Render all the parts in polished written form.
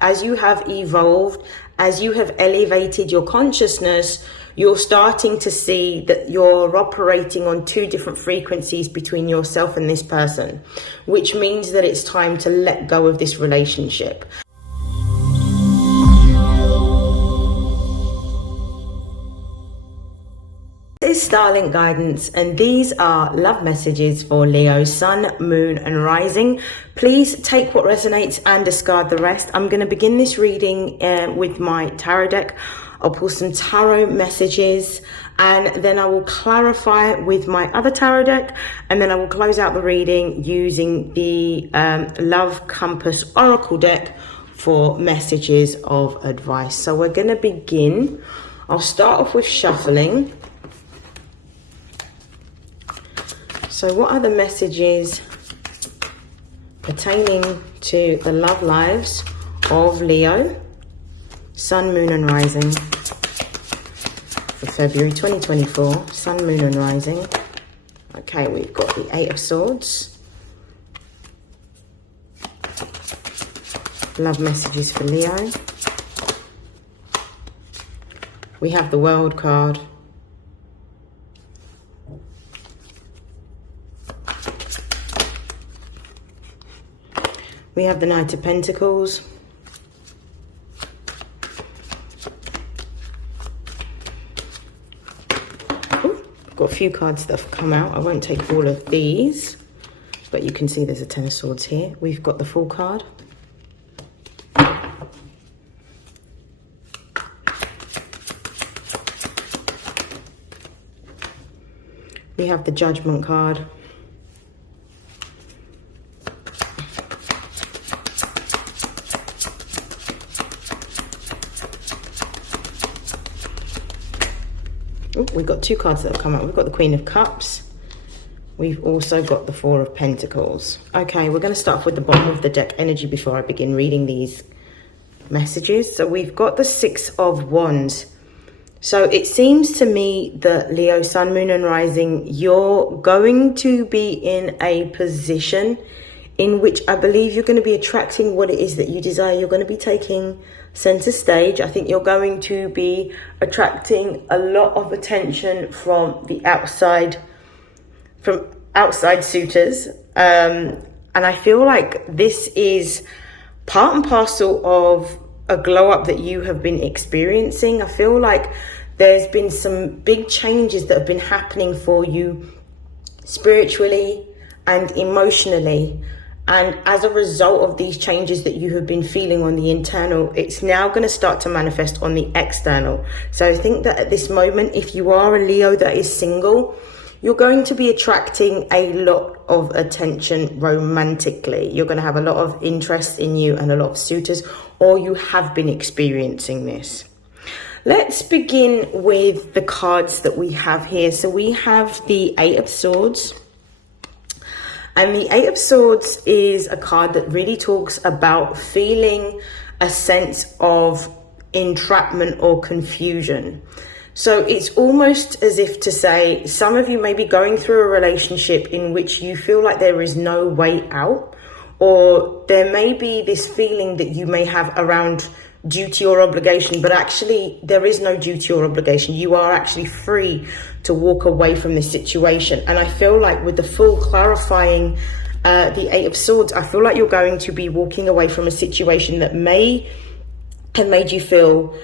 As you have evolved, as you have elevated your consciousness, you're starting to see that you're operating on two different frequencies between yourself and this person, which means that it's time to let go of this relationship. This is StarLink guidance, and these are love messages for Leo, Sun, Moon and Rising. Please take what resonates and discard the rest. I'm going to begin this reading with my tarot deck. I'll pull some tarot messages and then I will clarify with my other tarot deck, and then I will close out the reading using the Love Compass Oracle deck for messages of advice. So we're going to begin. I'll start off with shuffling. So what are the messages pertaining to the love lives of Leo, Sun, Moon and Rising for February 2024, Sun, Moon and Rising. Okay, we've got the Eight of Swords. Love messages for Leo. We have the World card. We have the Knight of Pentacles. Ooh, I've got a few cards that have come out. I won't take all of these, but you can see there's a Ten of Swords here. We've got the Fool card. We have the Judgment card. We've got two cards that have come out. We've got the Queen of Cups. We've also got the Four of Pentacles. Okay, we're going to start off with the bottom of the deck energy before I begin reading these messages. So we've got the Six of Wands. So it seems to me that Leo, Sun, Moon and Rising, you're going to be in a position in which I believe you're going to be attracting what it is that you desire. You're going to be taking center stage. I think you're going to be attracting a lot of attention from the outside suitors. And I feel like this is part and parcel of a glow up that you have been experiencing. I feel like there's been some big changes that have been happening for you spiritually and emotionally. And as a result of these changes that you have been feeling on the internal, it's now going to start to manifest on the external. So I think that at this moment, if you are a Leo that is single, you're going to be attracting a lot of attention romantically. You're going to have a lot of interest in you and a lot of suitors, or you have been experiencing this. Let's begin with the cards that we have here. So we have the Eight of Swords. And the Eight of Swords is a card that really talks about feeling a sense of entrapment or confusion. So it's almost as if to say, some of you may be going through a relationship in which you feel like there is no way out, or there may be this feeling that you may have around duty or obligation, but actually there is no duty or obligation. You are actually free to walk away from this situation. And I feel like with the Fool clarifying the Eight of Swords, I feel like you're going to be walking away from a situation that may have made you feel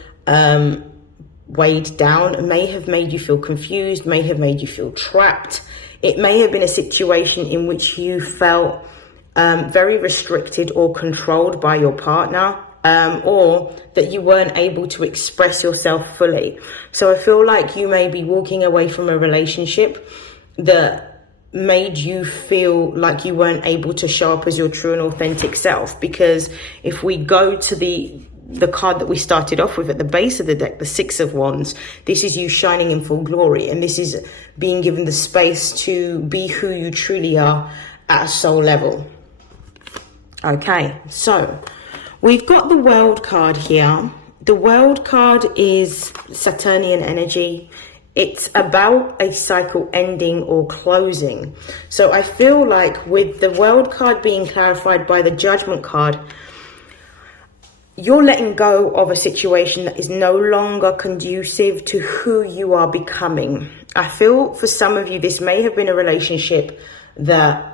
weighed down, may have made you feel confused, may have made you feel trapped. It may have been a situation in which you felt very restricted or controlled by your partner. Or that you weren't able to express yourself fully. So I feel like you may be walking away from a relationship that made you feel like you weren't able to show up as your true and authentic self. Because if we go to the card that we started off with at the base of the deck, the Six of Wands, this is you shining in full glory. And this is being given the space to be who you truly are at a soul level. Okay, so we've got the World card here. The World card is Saturnian energy. It's about a cycle ending or closing. So I feel like with the World card being clarified by the Judgment card, you're letting go of a situation that is no longer conducive to who you are becoming. I feel for some of you, this may have been a relationship that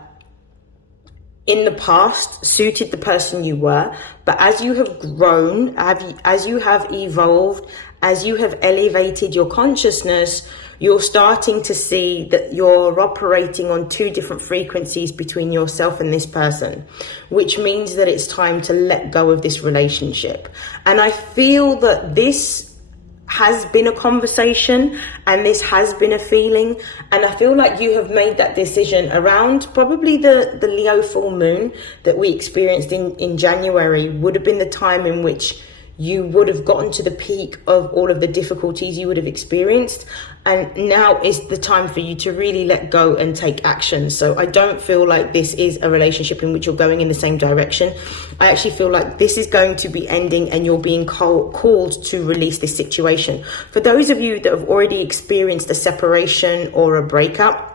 in the past suited the person you were, but as you have grown, as you have evolved, as you have elevated your consciousness, you're starting to see that you're operating on two different frequencies between yourself and this person, which means that it's time to let go of this relationship. And I feel that this has been a conversation and this has been a feeling, and I feel like you have made that decision around probably the Leo full moon that we experienced in January. Would have been the time in which you would have gotten to the peak of all of the difficulties you would have experienced, and now is the time for you to really let go and take action. So I don't feel like this is a relationship in which you're going in the same direction. I actually feel like this is going to be ending and you're being called to release this situation. For those of you that have already experienced a separation or a breakup,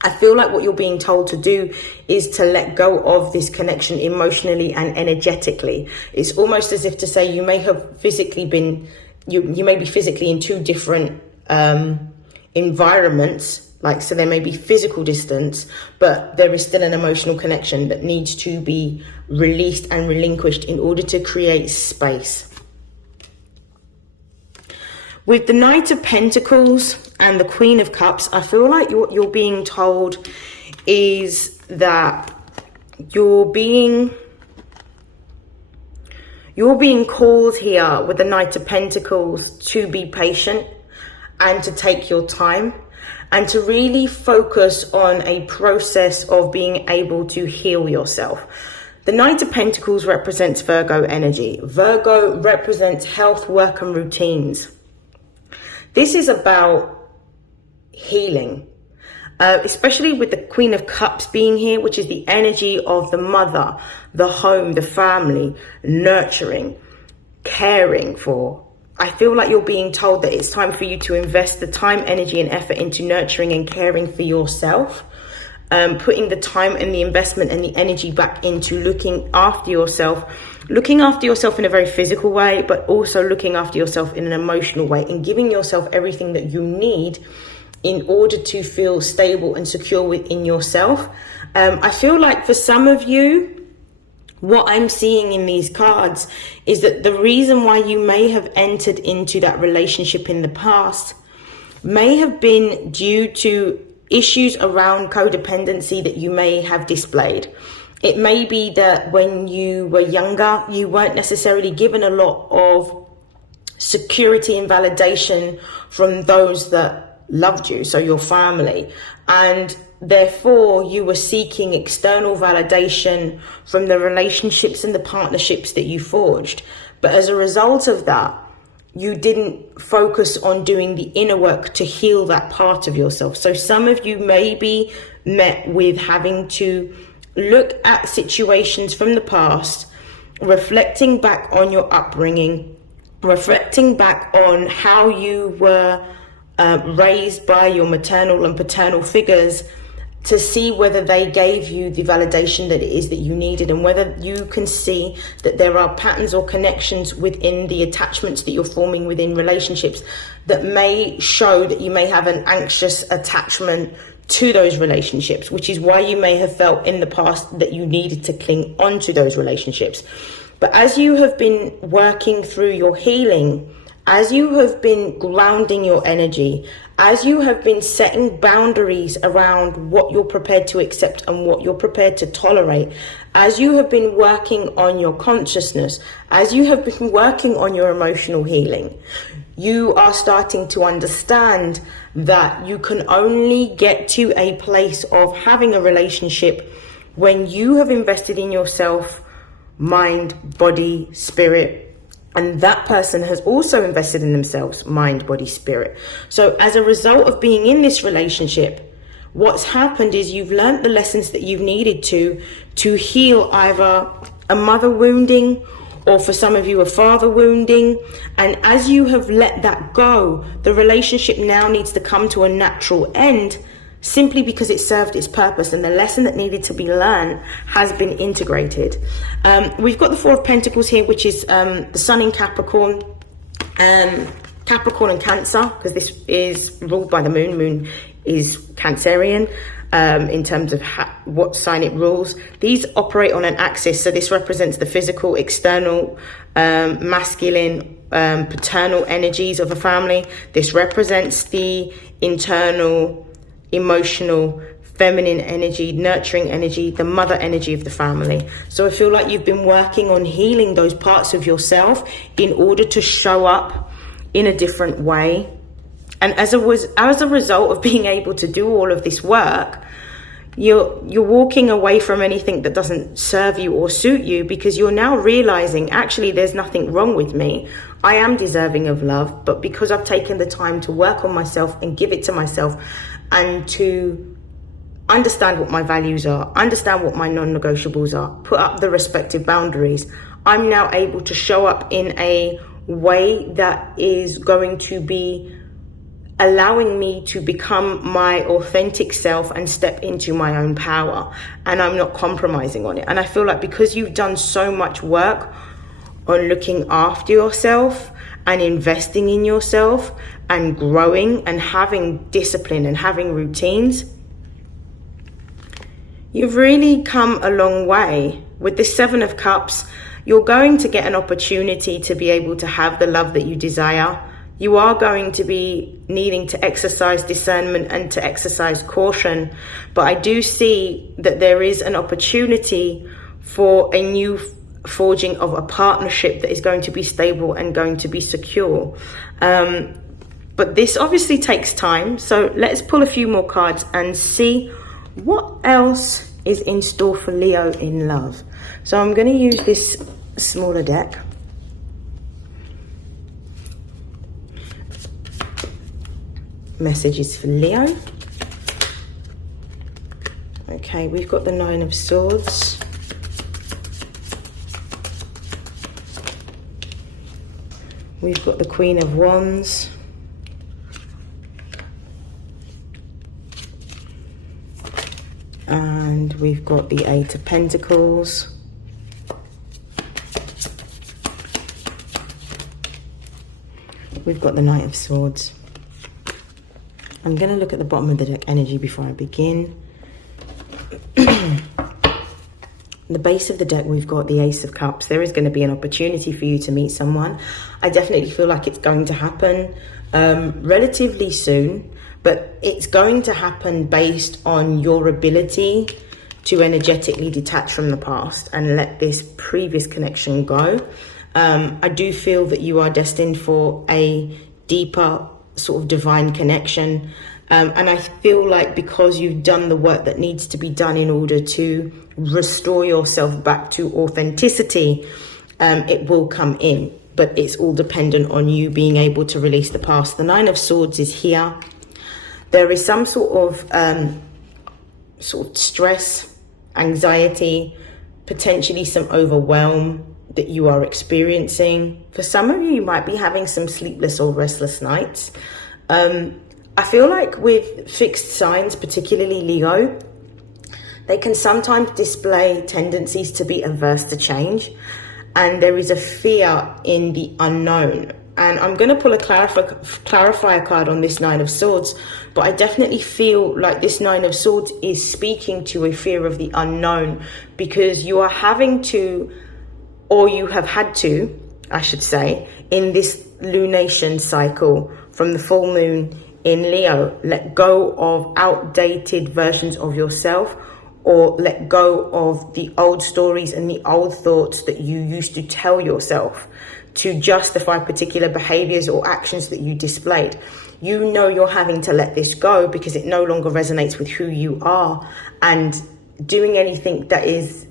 I feel like what you're being told to do is to let go of this connection emotionally and energetically. It's almost as if to say you may have physically been, you may be physically in two different environments, like, so there may be physical distance, but there is still an emotional connection that needs to be released and relinquished in order to create space. With the Knight of Pentacles and the Queen of Cups, I feel like what you're being told is that you're being called here with the Knight of Pentacles to be patient and to take your time and to really focus on a process of being able to heal yourself. The Knight of Pentacles represents Virgo energy. Virgo represents health, work, and routines. This is about healing, especially with the Queen of Cups being here, which is the energy of the mother, the home, the family, nurturing, caring for. I feel like you're being told that it's time for you to invest the time, energy, and effort into nurturing and caring for yourself, putting the time and the investment and the energy back into looking after yourself in a very physical way, but also looking after yourself in an emotional way and giving yourself everything that you need in order to feel stable and secure within yourself. I feel like for some of you, what I'm seeing in these cards is that the reason why you may have entered into that relationship in the past may have been due to issues around codependency that you may have displayed. It may be that when you were younger, you weren't necessarily given a lot of security and validation from those that loved you, so your family, and therefore you were seeking external validation from the relationships and the partnerships that you forged. But as a result of that, you didn't focus on doing the inner work to heal that part of yourself. So some of you may be met with having to look at situations from the past, reflecting back on your upbringing, reflecting back on how you were raised by your maternal and paternal figures, to see whether they gave you the validation that it is that you needed, and whether you can see that there are patterns or connections within the attachments that you're forming within relationships that may show that you may have an anxious attachment to those relationships, which is why you may have felt in the past that you needed to cling on to those relationships. But as you have been working through your healing, as you have been grounding your energy, as you have been setting boundaries around what you're prepared to accept and what you're prepared to tolerate, as you have been working on your consciousness, as you have been working on your emotional healing, you are starting to understand that you can only get to a place of having a relationship when you have invested in yourself, mind, body, spirit, and that person has also invested in themselves, mind, body, spirit. So as a result of being in this relationship, what's happened is you've learned the lessons that you've needed to heal either a mother wounding, or for some of you, a father wounding. And as you have let that go, the relationship now needs to come to a natural end simply because it served its purpose, and the lesson that needed to be learned has been integrated. We've got the Four of Pentacles here, which is the Sun in Capricorn, Capricorn and Cancer, because this is ruled by the moon. Moon is Cancerian in terms of what sign it rules. These operate on an axis, so this represents the physical, external, masculine, paternal energies of a family. This represents the internal, emotional, feminine energy, nurturing energy, the mother energy of the family. So I feel like you've been working on healing those parts of yourself in order to show up in a different way. And as a result of being able to do all of this work, you're walking away from anything that doesn't serve you or suit you, because you're now realizing, actually, there's nothing wrong with me. I am deserving of love, but because I've taken the time to work on myself and give it to myself, and to understand what my values are, understand what my non-negotiables are, put up the respective boundaries, I'm now able to show up in a way that is going to be allowing me to become my authentic self and step into my own power, and I'm not compromising on it. And I feel like because you've done so much work on looking after yourself and investing in yourself and growing and having discipline and having routines, you've really come a long way. With the Seven of Cups, you're going to get an opportunity to be able to have the love that you desire. You are going to be needing to exercise discernment and to exercise caution. But I do see that there is an opportunity for a new forging of a partnership that is going to be stable and going to be secure. But this obviously takes time. So let's pull a few more cards and see what else is in store for Leo in love. So I'm going to use this smaller deck. Messages for Leo. Okay, we've got the Nine of Swords. We've got the Queen of Wands. And we've got the Eight of Pentacles. We've got the Knight of Swords. I'm going to look at the bottom of the deck energy before I begin. The base of the deck, we've got the Ace of Cups. There is going to be an opportunity for you to meet someone. I definitely feel like it's going to happen relatively soon, but it's going to happen based on your ability to energetically detach from the past and let this previous connection go. I do feel that you are destined for a deeper sort of divine connection. And I feel like because you've done the work that needs to be done in order to restore yourself back to authenticity, it will come in. But it's all dependent on you being able to release the past. The Nine of Swords is here. There is some sort of stress, anxiety, potentially some overwhelm that you are experiencing. For some of you, you might be having some sleepless or restless nights. I feel like with fixed signs, particularly Leo, they can sometimes display tendencies to be averse to change. And there is a fear in the unknown. And I'm going to pull a clarifier card on this Nine of Swords. But I definitely feel like this Nine of Swords is speaking to a fear of the unknown. Because you are having to, or you have had to, I should say, in this lunation cycle from the full moon in Leo, let go of outdated versions of yourself, or let go of the old stories and the old thoughts that you used to tell yourself to justify particular behaviors or actions that you displayed. You know you're having to let this go because it no longer resonates with who you are, and doing anything that is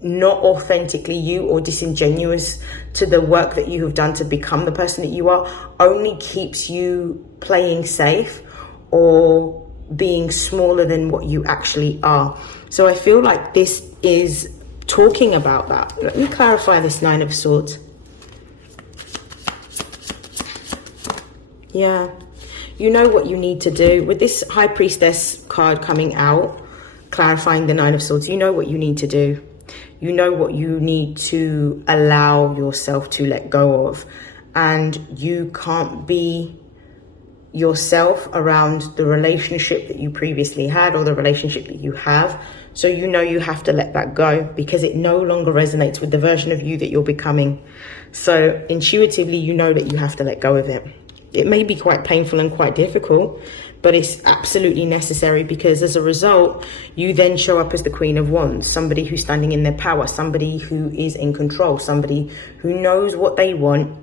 not authentically you or disingenuous to the work that you have done to become the person that you are only keeps you playing safe or being smaller than what you actually are. So I feel like this is talking about that. Let me clarify this Nine of Swords. Yeah, You know what you need to do. With this High Priestess card coming out, clarifying the Nine of Swords, you know what you need to do. You know what you need to allow yourself to let go of. And you can't be yourself around the relationship that you previously had or the relationship that you have. So you know you have to let that go because it no longer resonates with the version of you that you're becoming. So intuitively, you know that you have to let go of it. It may be quite painful and quite difficult, but it's absolutely necessary because as a result, you then show up as the Queen of Wands, somebody who's standing in their power, somebody who is in control, somebody who knows what they want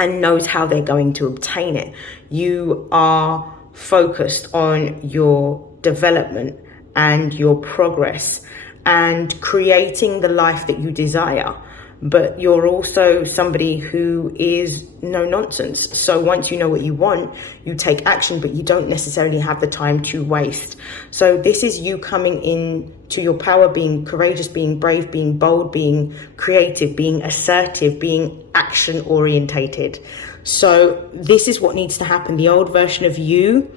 and knows how they're going to obtain it. You are focused on your development and your progress and creating the life that you desire. But you're also somebody who is no nonsense. So once you know what you want, you take action, but you don't necessarily have the time to waste. So this is you coming in to your power, being courageous, being brave, being bold, being creative, being assertive, being action orientated. So this is what needs to happen. The old version of you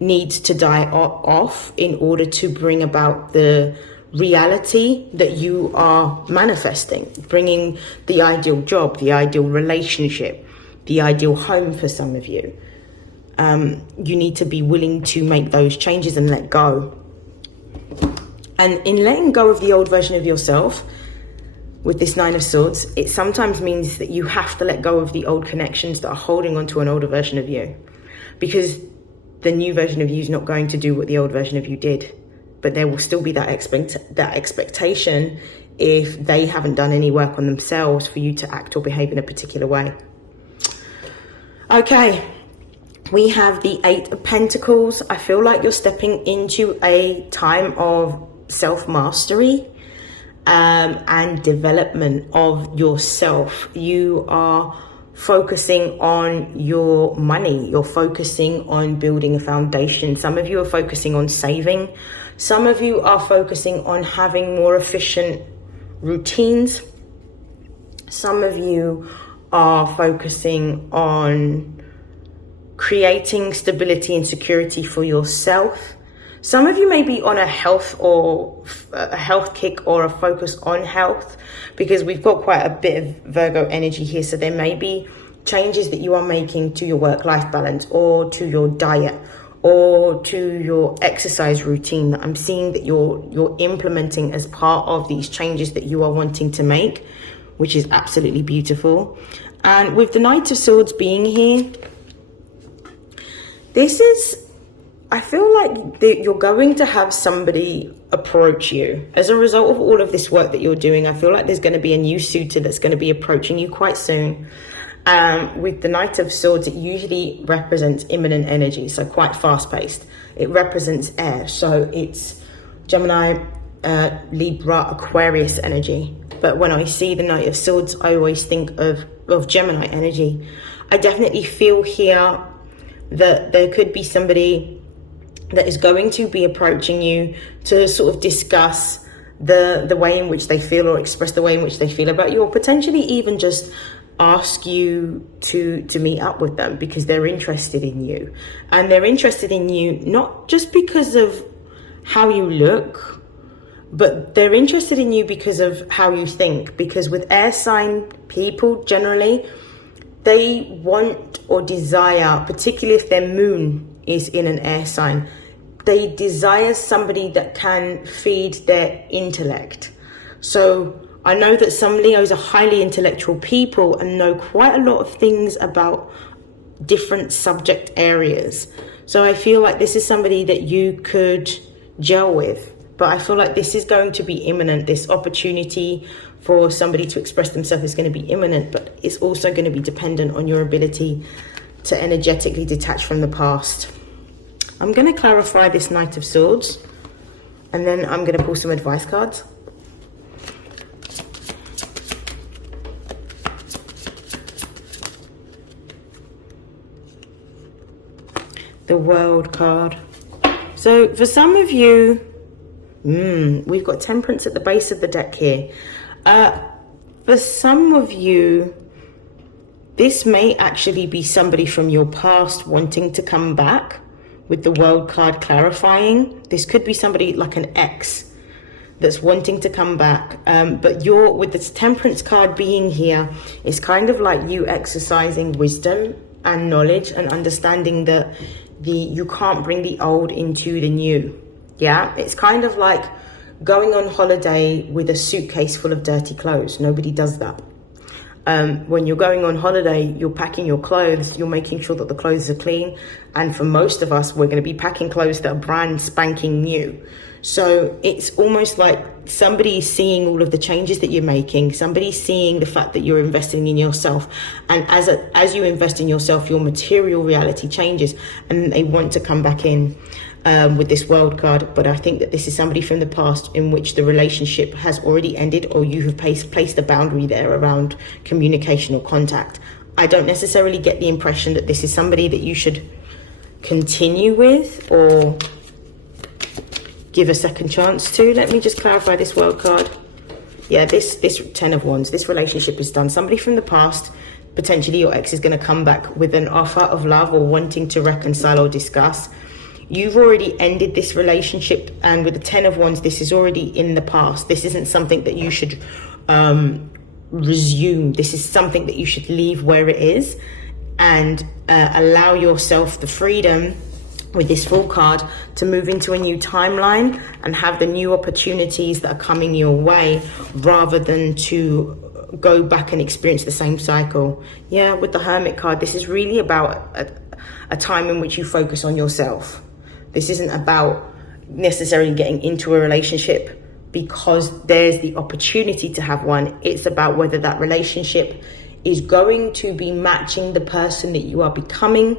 needs to die off in order to bring about the reality that you are manifesting, bringing the ideal job, the ideal relationship, the ideal home for some of you. You need to be willing to make those changes and let go. And in letting go of the old version of yourself, with this Nine of Swords, it sometimes means that you have to let go of the old connections that are holding on to an older version of you. Because the new version of you is not going to do what the old version of you did. But there will still be that expectation if they haven't done any work on themselves for you to act or behave in a particular way. Okay, we have the Eight of Pentacles. I feel like you're stepping into a time of self-mastery and development of yourself. You are focusing on your money. You're focusing on building a foundation. Some of you are focusing on saving. Some of you are focusing on having more efficient routines. Some of you are focusing on creating stability and security for yourself. Some of you may be on a health kick or a focus on health, because we've got quite a bit of Virgo energy here. So there may be changes that you are making to your work-life balance or to your diet or to your exercise routine that I'm seeing that you're implementing as part of these changes that you are wanting to make, which is absolutely beautiful. And with the Knight of Swords being here, I feel like you're going to have somebody approach you. As a result of all of this work that you're doing, I feel like there's going to be a new suitor that's going to be approaching you quite soon. With the Knight of Swords, it usually represents imminent energy, so quite fast-paced. It represents air, so it's Gemini, Libra, Aquarius energy. But when I see the Knight of Swords, I always think of Gemini energy. I definitely feel here that there could be somebody that is going to be approaching you to sort of discuss the way in which they feel or express the way in which they feel about you, or potentially even just ask you to meet up with them because they're interested in you. And they're interested in you not just because of how you look, but they're interested in you because of how you think. Because with air sign people, generally, they want or desire, particularly if their moon is in an air sign, they desire somebody that can feed their intellect. So I know that some Leos are highly intellectual people and know quite a lot of things about different subject areas. So I feel like this is somebody that you could gel with. But I feel like this is going to be imminent. This opportunity for somebody to express themselves is going to be imminent, but it's also going to be dependent on your ability to energetically detach from the past. I'm going to clarify this Knight of Swords, and then I'm going to pull some advice cards. The World card. So for some of you, we've got Temperance at the base of the deck here. For some of you, This may actually be somebody from your past wanting to come back, with the World card clarifying. This could be somebody like an ex that's wanting to come back, but you're, with this Temperance card being here, it's kind of like you exercising wisdom and knowledge and understanding that you can't bring the old into the new. Yeah, it's kind of like going on holiday with a suitcase full of dirty clothes. Nobody does that. When you're going on holiday, you're packing your clothes, you're making sure that the clothes are clean. And for most of us, we're going to be packing clothes that are brand spanking new. So it's almost like somebody's seeing all of the changes that you're making. Somebody's seeing the fact that you're investing in yourself. And as you invest in yourself, your material reality changes, and they want to come back in with this World card. But I think that this is somebody from the past in which the relationship has already ended, or you have placed a boundary there around communication or contact. I don't necessarily get the impression that this is somebody that you should continue with or give a second chance to. Let me just clarify this World card. Yeah, this 10 of Wands, this relationship is done. Somebody from the past, potentially your ex, is going to come back with an offer of love or wanting to reconcile or discuss. You've already ended this relationship, and with the 10 of Wands, this is already in the past. This isn't something that you should resume. This is something that you should leave where it is and allow yourself the freedom with this Fool card to move into a new timeline and have the new opportunities that are coming your way, rather than to go back and experience the same cycle. Yeah, with the Hermit card, this is really about a time in which you focus on yourself. This isn't about necessarily getting into a relationship because there's the opportunity to have one. It's about whether that relationship is going to be matching the person that you are becoming,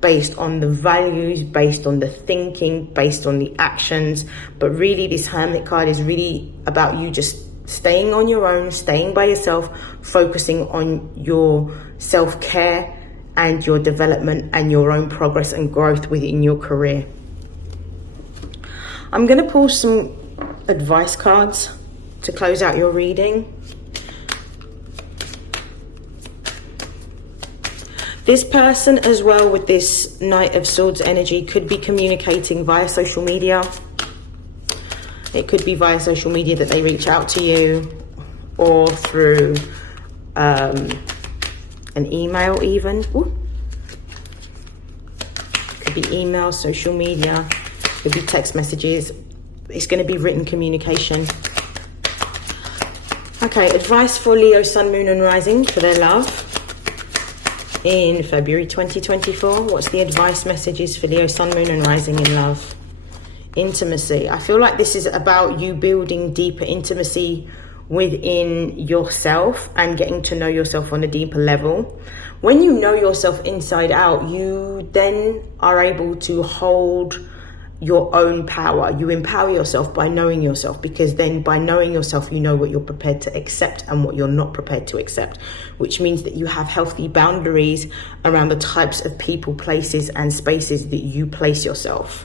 based on the values, based on the thinking, based on the actions. But really, this Hermit card is really about you just staying on your own, staying by yourself, focusing on your self-care and your development and your own progress and growth within your career. I'm going to pull some advice cards to close out your reading. This person as well, with this Knight of Swords energy, could be communicating via social media. It could be via social media that they reach out to you, or through an email even. Ooh. Could be email, social media, could be text messages. It's going to be written communication. Okay, advice for Leo, Sun, Moon and Rising for their love in February 2024. What's the advice messages for Leo, Sun, Moon and Rising in love? Intimacy. I feel like this is about you building deeper intimacy within yourself and getting to know yourself on a deeper level. When you know yourself inside out, you then are able to hold your own power. You empower yourself by knowing yourself, because then by knowing yourself, you know what you're prepared to accept and what you're not prepared to accept, which means that you have healthy boundaries around the types of people, places and spaces that you place yourself.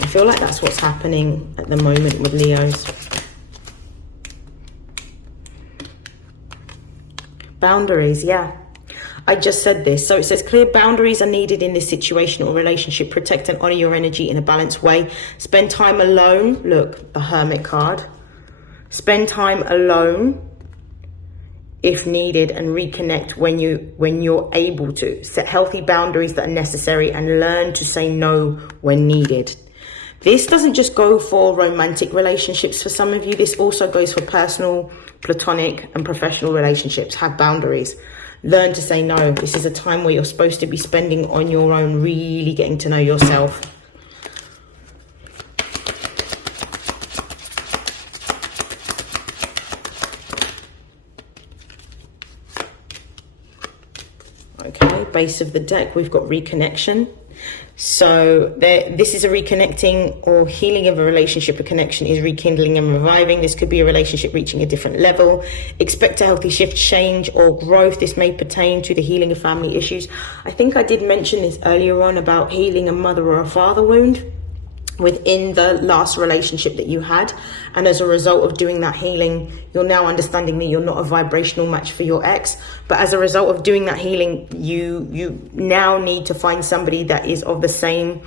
I feel like that's what's happening at the moment with Leos. Boundaries, yeah. I just said this. So it says clear boundaries are needed in this situation or relationship. Protect and honor your energy in a balanced way. Spend time alone. Look, the Hermit card. Spend time alone if needed, and reconnect when you're able to. Set healthy boundaries that are necessary and learn to say no when needed. This doesn't just go for romantic relationships for some of you. This also goes for personal, platonic and professional relationships. Have boundaries. Learn to say no. This is a time where you're supposed to be spending on your own, really getting to know yourself. Okay, base of the deck, we've got reconnection. So this is a reconnecting or healing of a relationship. A connection is rekindling and reviving. This could be a relationship reaching a different level. Expect a healthy shift, change or growth. This may pertain to the healing of family issues. I think I did mention this earlier on about healing a mother or a father wound. within the last relationship that you had, and as a result of doing that healing, you're now understanding that you're not a vibrational match for your ex. But as a result of doing that healing, you now need to find somebody that is of the same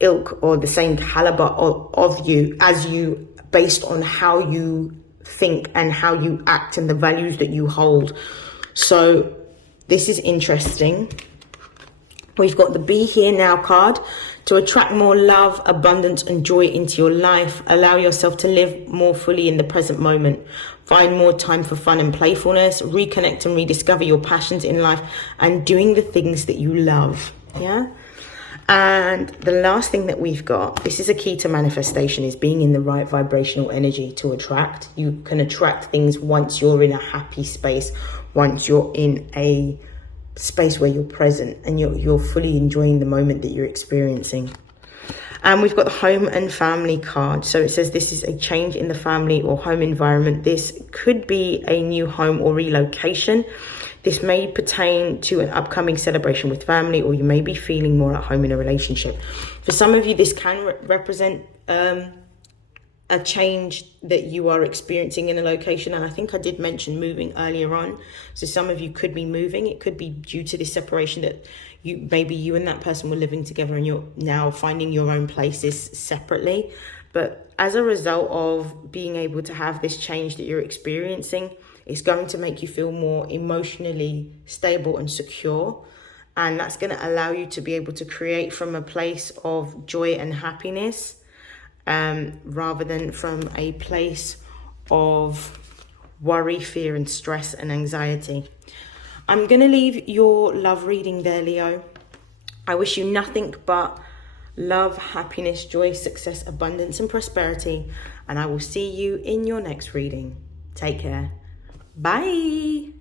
ilk or the same caliber of you as you, based on how you think and how you act and the values that you hold. So this is interesting. We've got the Be Here Now card. To attract more love, abundance, and joy into your life, allow yourself to live more fully in the present moment. Find more time for fun and playfulness. Reconnect and rediscover your passions in life and doing the things that you love. Yeah. And the last thing that we've got, this is a key to manifestation, is being in the right vibrational energy to attract. You can attract things once you're in a happy space, once you're in a space where you're present and you're fully enjoying the moment that you're experiencing. And we've got the home and family card. So it says this is a change in the family or home environment. This could be a new home or relocation. This may pertain to an upcoming celebration with family, or you may be feeling more at home in a relationship. For some of you, this can represent a change that you are experiencing in a location. And I think I did mention moving earlier on. So some of you could be moving. It could be due to this separation that maybe you and that person were living together and you're now finding your own places separately. But as a result of being able to have this change that you're experiencing, it's going to make you feel more emotionally stable and secure. And that's going to allow you to be able to create from a place of joy and happiness, rather than from a place of worry, fear, and stress and anxiety. I'm going to leave your love reading there, Leo. I wish you nothing but love, happiness, joy, success, abundance, and prosperity. And I will see you in your next reading. Take care. Bye.